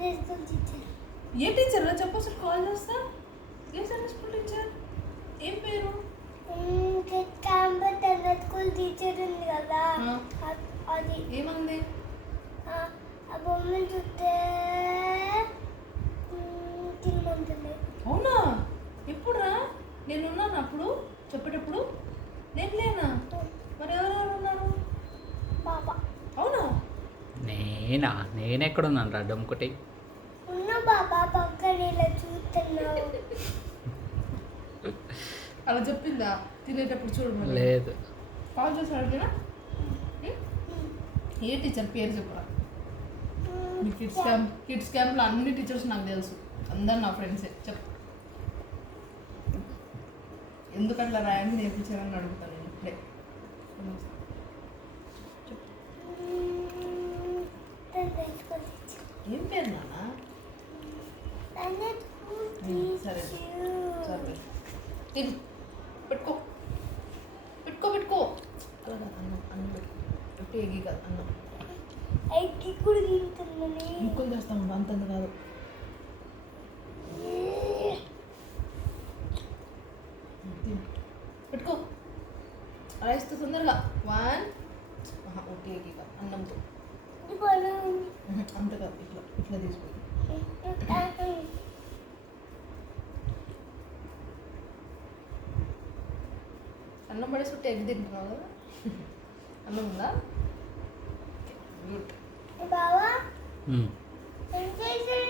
ఏ teacher రా చెప్పు, అసలు కాల్ చేస్తా. ఏ సండే స్కూల్ టీచర్, ఏం పేరు? స్కూల్ టీచర్ ఉంది కదా, అది ఏమంది? ఆ బొమ్మలు చూస్తే తినమంటుంది. అవునా? ఎప్పుడు రా? నేను ఉన్నాను అప్పుడు చెప్పేటప్పుడు? నేను లేనా? మరి ఎవరెవరు ఉన్నారు? బాబా. అవునా? నేనెక్కడున్నాను రా డొమ్ముకుటి? ఉన్న బాబా పక్కన ఇలా చూస్తున్నావు. అలా చెప్పిందా? తినేటప్పుడు చూడమని? లేదు. కాల్ చేసి అడిగినా? ఏ టీచర్ పేరు చెప్పరా? మీ కిడ్స్ క్యాంప్లో అన్ని టీచర్స్ నాకు తెలుసు, అందరు నా ఫ్రెండ్సే. చెప్పు, ఎందుకట్లా రాయని నేర్పించారని అడుగుతాను నేను ఇప్పుడే. ఏం పేరు నాన్న? సరే సరే, తిను, పెట్టుకో పెట్టుకో పెట్టుకో. అలా కాదు, అన్నం అన్నం పెట్టుకో, ఎగ్గి కాదు అన్నం. ఎగ్గి కూడా తింటుందని ముక్కలు చేస్తాము, అంతంత కాదు. పెట్టుకో, రైస్తో తొందరగా. 1 ఒకటి ఎగ్గి కాదు, అన్నంతో. అంత కాదు, ఇట్లా ఇట్లా తీసుకో. అన్నం పడేసి ఉంటే ఎగ్ తింటున్నావు కదా. అన్నం ఉందా? గుడ్. బావా ఏం చేశారు